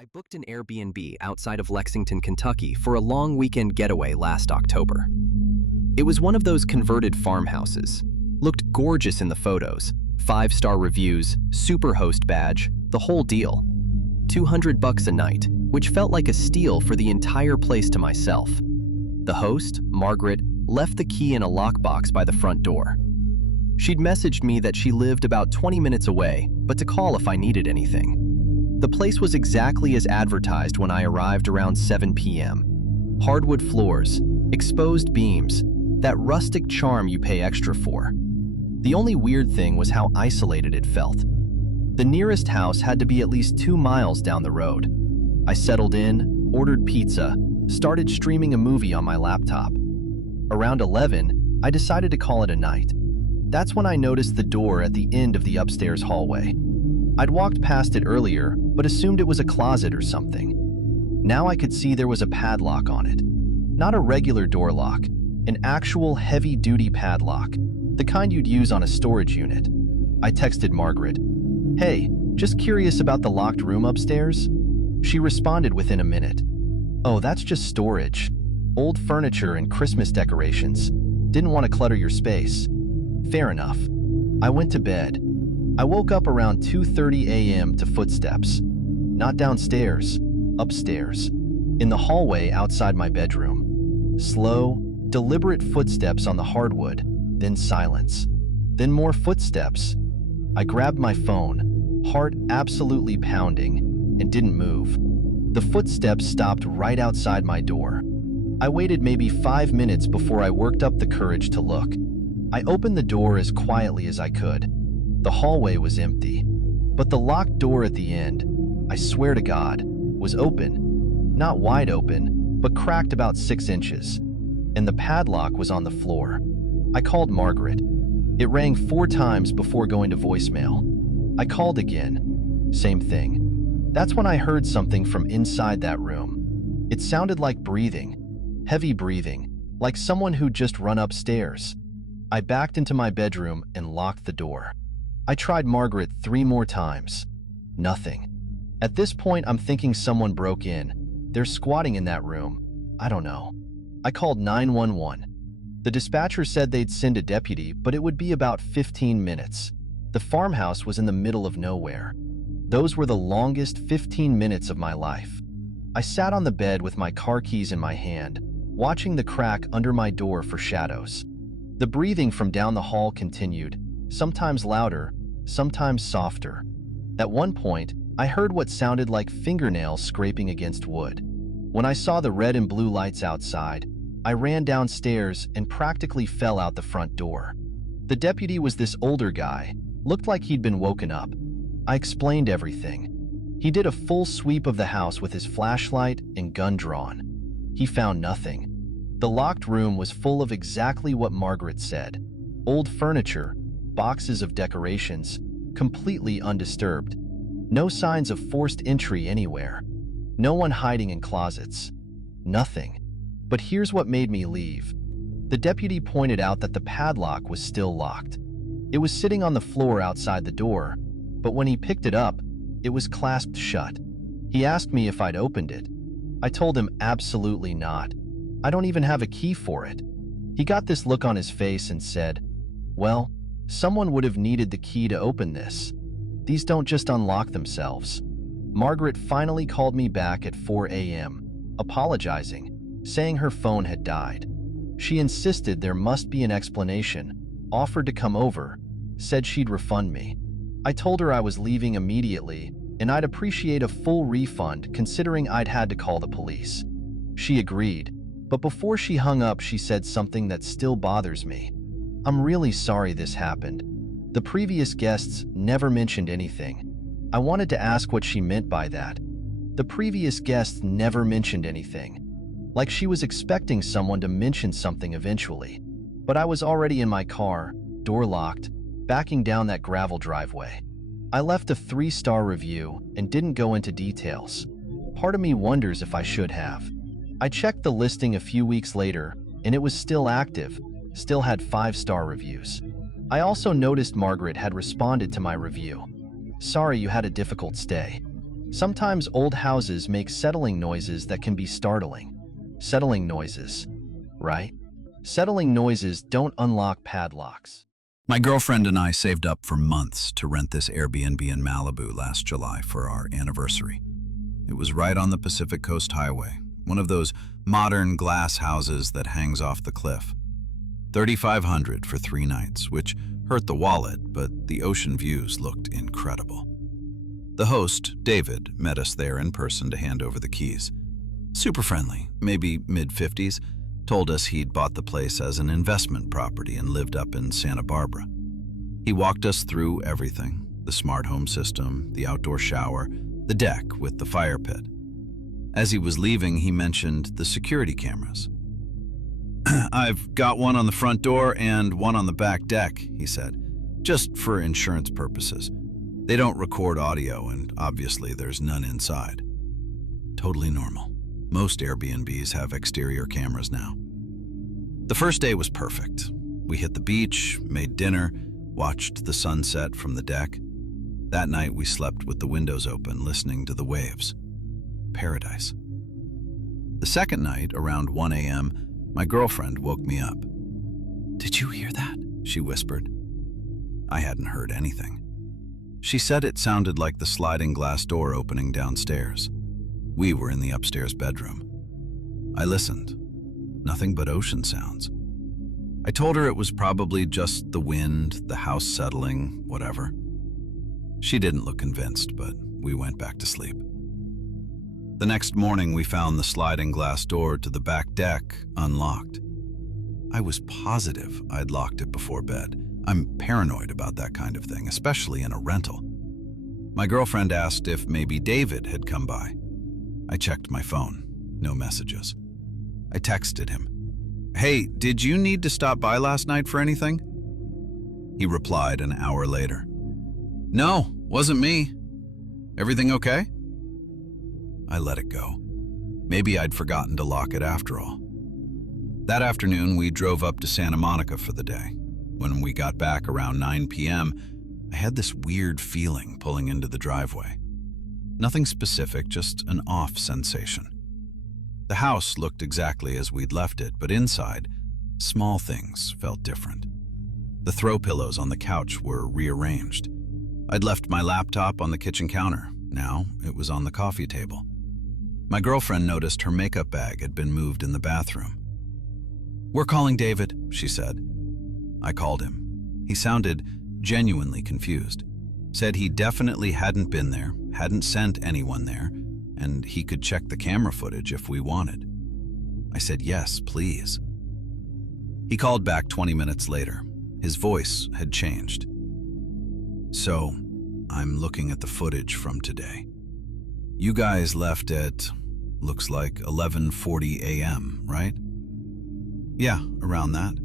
I booked an Airbnb outside of Lexington, Kentucky for a long weekend getaway last October. It was one of those converted farmhouses. Looked gorgeous in the photos, 5-star reviews, superhost badge, the whole deal. $200 a night, which felt like a steal for the entire place to myself. The host, Margaret, left the key in a lockbox by the front door. She'd messaged me that she lived about 20 minutes away, but to call if I needed anything. The place was exactly as advertised when I arrived around 7 p.m. Hardwood floors, exposed beams, that rustic charm you pay extra for. The only weird thing was how isolated it felt. The nearest house had to be at least 2 miles down the road. I settled in, ordered pizza, started streaming a movie on my laptop. Around 11, I decided to call it a night. That's when I noticed the door at the end of the upstairs hallway. I'd walked past it earlier, but assumed it was a closet or something. Now I could see there was a padlock on it. Not a regular door lock, an actual heavy-duty padlock, the kind you'd use on a storage unit. I texted Margaret, "Hey, just curious about the locked room upstairs?" She responded within a minute. "Oh, that's just storage. Old furniture and Christmas decorations. Didn't want to clutter your space." Fair enough. I went to bed. I woke up around 2:30 a.m. to footsteps. Not downstairs, upstairs, in the hallway outside my bedroom. Slow, deliberate footsteps on the hardwood, then silence. Then more footsteps. I grabbed my phone, heart absolutely pounding, and didn't move. The footsteps stopped right outside my door. I waited maybe 5 minutes before I worked up the courage to look. I opened the door as quietly as I could. The hallway was empty, but the locked door at the end, I swear to God, was open. Not wide open, but cracked about 6 inches, and the padlock was on the floor. I called Margaret. It rang 4 times before going to voicemail. I called again. Same thing. That's when I heard something from inside that room. It sounded like breathing, heavy breathing, like someone who'd just run upstairs. I backed into my bedroom and locked the door. I tried Margaret 3 more times. Nothing. At this point, I'm thinking someone broke in. They're squatting in that room. I don't know. I called 911. The dispatcher said they'd send a deputy, but it would be about 15 minutes. The farmhouse was in the middle of nowhere. Those were the longest 15 minutes of my life. I sat on the bed with my car keys in my hand, watching the crack under my door for shadows. The breathing from down the hall continued, sometimes louder, sometimes softer. At one point, I heard what sounded like fingernails scraping against wood. When I saw the red and blue lights outside, I ran downstairs and practically fell out the front door. The deputy was this older guy, looked like he'd been woken up. I explained everything. He did a full sweep of the house with his flashlight and gun drawn. He found nothing. The locked room was full of exactly what Margaret said. Old furniture, boxes of decorations, completely undisturbed. No signs of forced entry anywhere. No one hiding in closets. Nothing. But here's what made me leave. The deputy pointed out that the padlock was still locked. It was sitting on the floor outside the door, but when he picked it up, it was clasped shut. He asked me if I'd opened it. I told him absolutely not. I don't even have a key for it. He got this look on his face and said, "Well, someone would have needed the key to open this. These don't just unlock themselves." Margaret finally called me back at 4 a.m., apologizing, saying her phone had died. She insisted there must be an explanation, offered to come over, said she'd refund me. I told her I was leaving immediately and I'd appreciate a full refund considering I'd had to call the police. She agreed, but before she hung up, she said something that still bothers me. "I'm really sorry this happened. The previous guests never mentioned anything." I wanted to ask what she meant by that. The previous guests never mentioned anything. Like she was expecting someone to mention something eventually. But I was already in my car, door locked, backing down that gravel driveway. I left a 3-star review and didn't go into details. Part of me wonders if I should have. I checked the listing a few weeks later, and it was still active, still had 5-star reviews. I also noticed Margaret had responded to my review. "Sorry you had a difficult stay." Sometimes old houses make settling noises that can be startling. Settling noises, right? Settling noises don't unlock padlocks. My girlfriend and I saved up for months to rent this Airbnb in Malibu last July for our anniversary. It was right on the Pacific Coast Highway, one of those modern glass houses that hangs off the cliff. $3,500 for 3 nights, which hurt the wallet, but the ocean views looked incredible. The host, David, met us there in person to hand over the keys. Super friendly, maybe mid-50s, told us he'd bought the place as an investment property and lived up in Santa Barbara. He walked us through everything: the smart home system, the outdoor shower, the deck with the fire pit. As he was leaving, he mentioned the security cameras. "I've got one on the front door and one on the back deck," he said, "just for insurance purposes. They don't record audio, and obviously there's none inside." Totally normal. Most Airbnbs have exterior cameras now. The first day was perfect. We hit the beach, made dinner, watched the sunset from the deck. That night we slept with the windows open, listening to the waves. Paradise. The second night, around 1 a.m., my girlfriend woke me up. "Did you hear that?" she whispered. I hadn't heard anything. She said it sounded like the sliding glass door opening downstairs. We were in the upstairs bedroom. I listened. Nothing but ocean sounds. I told her it was probably just the wind, the house settling, whatever. She didn't look convinced, but we went back to sleep. The next morning, we found the sliding glass door to the back deck unlocked. I was positive I'd locked it before bed. I'm paranoid about that kind of thing, especially in a rental. My girlfriend asked if maybe David had come by. I checked my phone. No messages. I texted him. "Hey, did you need to stop by last night for anything?" He replied an hour later. "No, wasn't me. Everything okay?" I let it go. Maybe I'd forgotten to lock it after all. That afternoon, we drove up to Santa Monica for the day. When we got back around 9 p.m., I had this weird feeling pulling into the driveway. Nothing specific, just an off sensation. The house looked exactly as we'd left it, but inside, small things felt different. The throw pillows on the couch were rearranged. I'd left my laptop on the kitchen counter. Now it was on the coffee table. My girlfriend noticed her makeup bag had been moved in the bathroom. "We're calling David," she said. I called him. He sounded genuinely confused. Said he definitely hadn't been there, hadn't sent anyone there, and he could check the camera footage if we wanted. I said, "Yes, please." He called back 20 minutes later. His voice had changed. "So, I'm looking at the footage from today. You guys left at, looks like 11:40 a.m., right?" "Yeah, around that."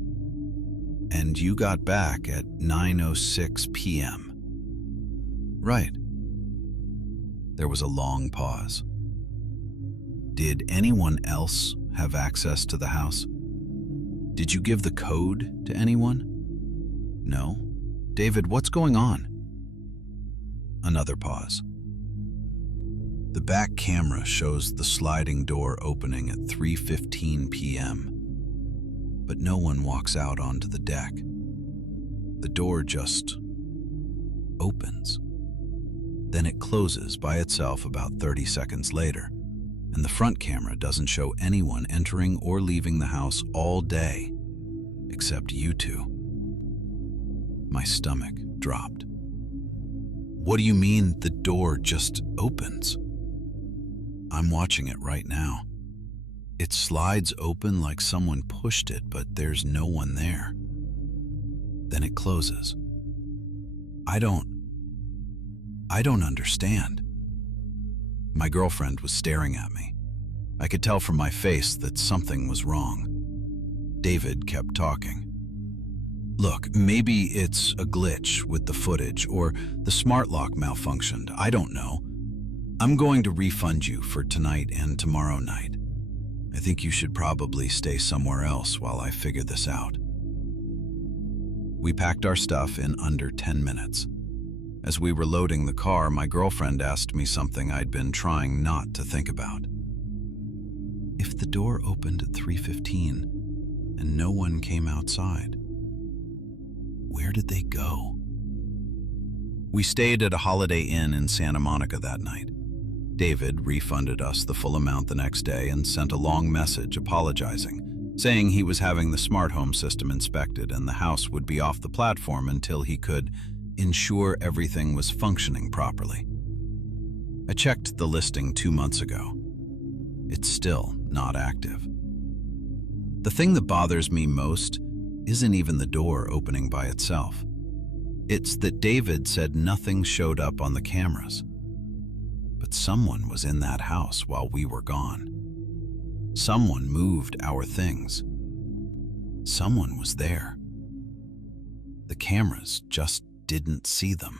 "And you got back at 9:06 p.m. "Right." There was a long pause. "Did anyone else have access to the house? Did you give the code to anyone?" "No." "David, what's going on?" Another pause. "The back camera shows the sliding door opening at 3:15 p.m. But no one walks out onto the deck. The door just opens. Then it closes by itself about 30 seconds later, and the front camera doesn't show anyone entering or leaving the house all day, except you two." My stomach dropped. "What do you mean the door just opens?" "I'm watching it right now. It slides open like someone pushed it, but there's no one there. Then it closes. I don't understand." My girlfriend was staring at me. I could tell from my face that something was wrong. David kept talking. "Look, maybe it's a glitch with the footage, or the smart lock malfunctioned. I don't know. I'm going to refund you for tonight and tomorrow night. I think you should probably stay somewhere else while I figure this out." We packed our stuff in under 10 minutes. As we were loading the car, my girlfriend asked me something I'd been trying not to think about. If the door opened at 3:15 and no one came outside, where did they go? We stayed at a Holiday Inn in Santa Monica that night. David refunded us the full amount the next day and sent a long message apologizing, saying he was having the smart home system inspected and the house would be off the platform until he could ensure everything was functioning properly. I checked the listing 2 months ago. It's still not active. The thing that bothers me most isn't even the door opening by itself. It's that David said nothing showed up on the cameras. But someone was in that house while we were gone. Someone moved our things. Someone was there. The cameras just didn't see them.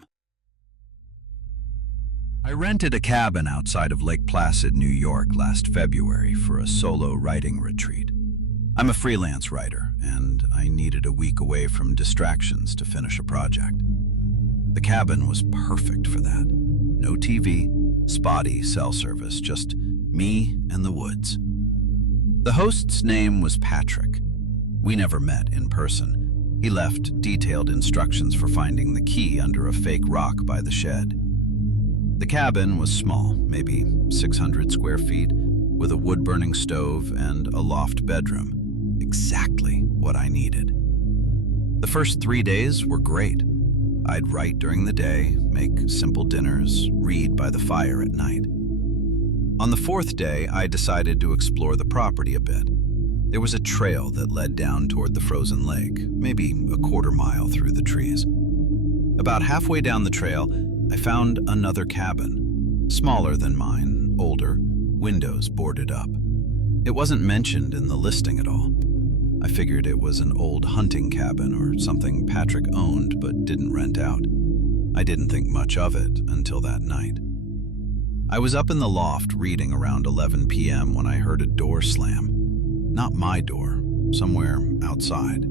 I rented a cabin outside of Lake Placid, New York last February for a solo writing retreat. I'm a freelance writer, and I needed a week away from distractions to finish a project. The cabin was perfect for that. No TV, spotty cell service, just me and the woods. The host's name was Patrick. We never met in person. He left detailed instructions for finding the key under a fake rock by the shed. The cabin was small, maybe 600 square feet, with a wood-burning stove and a loft bedroom. Exactly what I needed. The first 3 days were great. I'd write during the day, make simple dinners, read by the fire at night. On the 4th day, I decided to explore the property a bit. There was a trail that led down toward the frozen lake, maybe a quarter mile through the trees. About halfway down the trail, I found another cabin, smaller than mine, older, windows boarded up. It wasn't mentioned in the listing at all. I figured it was an old hunting cabin or something Patrick owned but didn't rent out. I didn't think much of it until that night. I was up in the loft reading around 11 p.m. when I heard a door slam. Not my door, somewhere outside.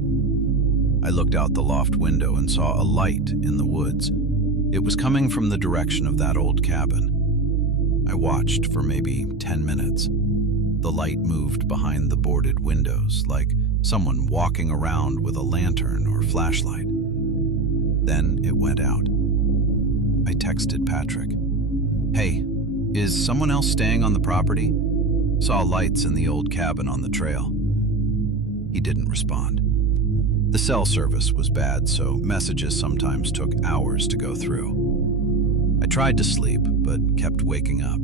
I looked out the loft window and saw a light in the woods. It was coming from the direction of that old cabin. I watched for maybe 10 minutes. The light moved behind the boarded windows, like someone walking around with a lantern or flashlight. Then it went out. I texted Patrick. "Hey, is someone else staying on the property? Saw lights in the old cabin on the trail." He didn't respond. The cell service was bad, so messages sometimes took hours to go through. I tried to sleep, but kept waking up.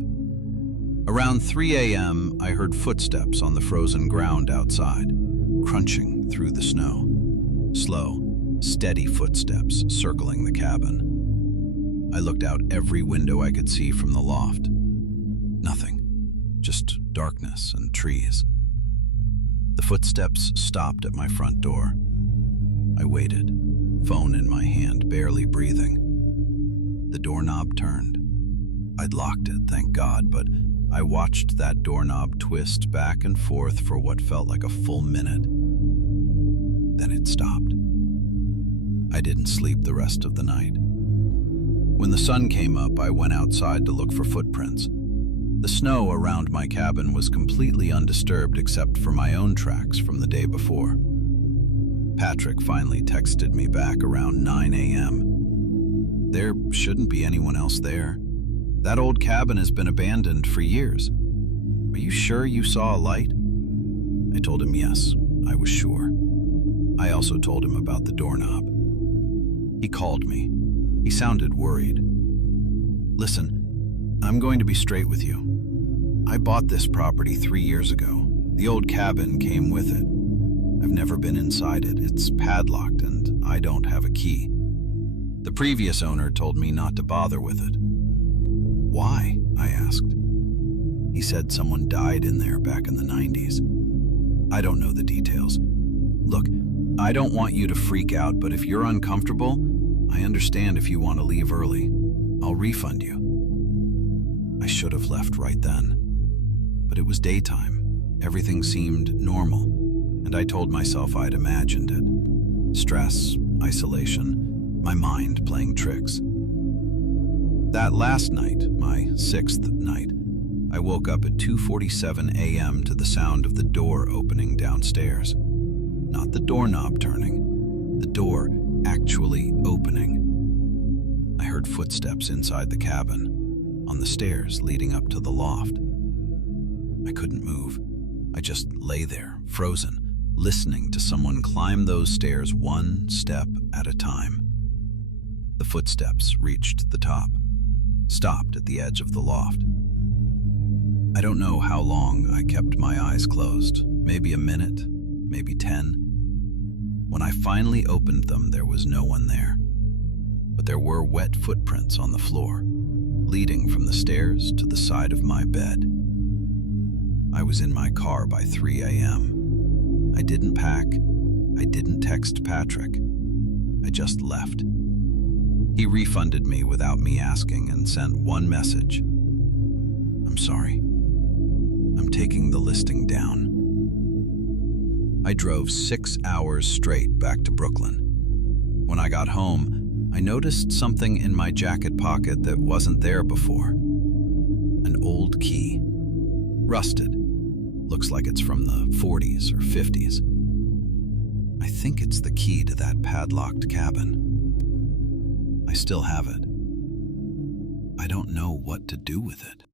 Around 3 a.m., I heard footsteps on the frozen ground outside, crunching through the snow. Slow, steady footsteps circling the cabin. I looked out every window I could see from the loft. Nothing, just darkness and trees. The footsteps stopped at my front door. I waited, phone in my hand, barely breathing. The doorknob turned. I'd locked it, thank God, but I watched that doorknob twist back and forth for what felt like a full minute. Then it stopped. I didn't sleep the rest of the night. When the sun came up, I went outside to look for footprints. The snow around my cabin was completely undisturbed except for my own tracks from the day before. Patrick finally texted me back around 9 a.m. "There shouldn't be anyone else there. That old cabin has been abandoned for years. Are you sure you saw a light?" I told him yes, I was sure. I also told him about the doorknob. He called me. He sounded worried. "Listen, I'm going to be straight with you. I bought this property 3 years ago. The old cabin came with it. I've never been inside it. It's padlocked and I don't have a key. The previous owner told me not to bother with it." "Why?" I asked. He said someone died in there back in the 90s. I don't know the details. Look, I don't want you to freak out, but if you're uncomfortable, I understand if you want to leave early. I'll refund you. I should have left right then. But it was daytime. Everything seemed normal, and I told myself I'd imagined it. Stress, isolation, my mind playing tricks. That last night, my sixth night, I woke up at 2:47 a.m. to the sound of the door opening downstairs. Not the doorknob turning, the door actually opening. I heard footsteps inside the cabin, on the stairs leading up to the loft. I couldn't move. I just lay there, frozen, listening to someone climb those stairs one step at a time. The footsteps reached the top, stopped at the edge of the loft. I don't know how long I kept my eyes closed, maybe a minute, maybe 10. When I finally opened them, there was no one there. But there were wet footprints on the floor, leading from the stairs to the side of my bed. I was in my car by 3 a.m. I didn't pack. I didn't text Patrick. I just left. He refunded me without me asking and sent one message. I'm sorry. I'm taking the listing down. I drove 6 hours straight back to Brooklyn. When I got home, I noticed something in my jacket pocket that wasn't there before. An old key. Rusted. Looks like it's from the 40s or 50s. I think it's the key to that padlocked cabin. I still have it. I don't know what to do with it.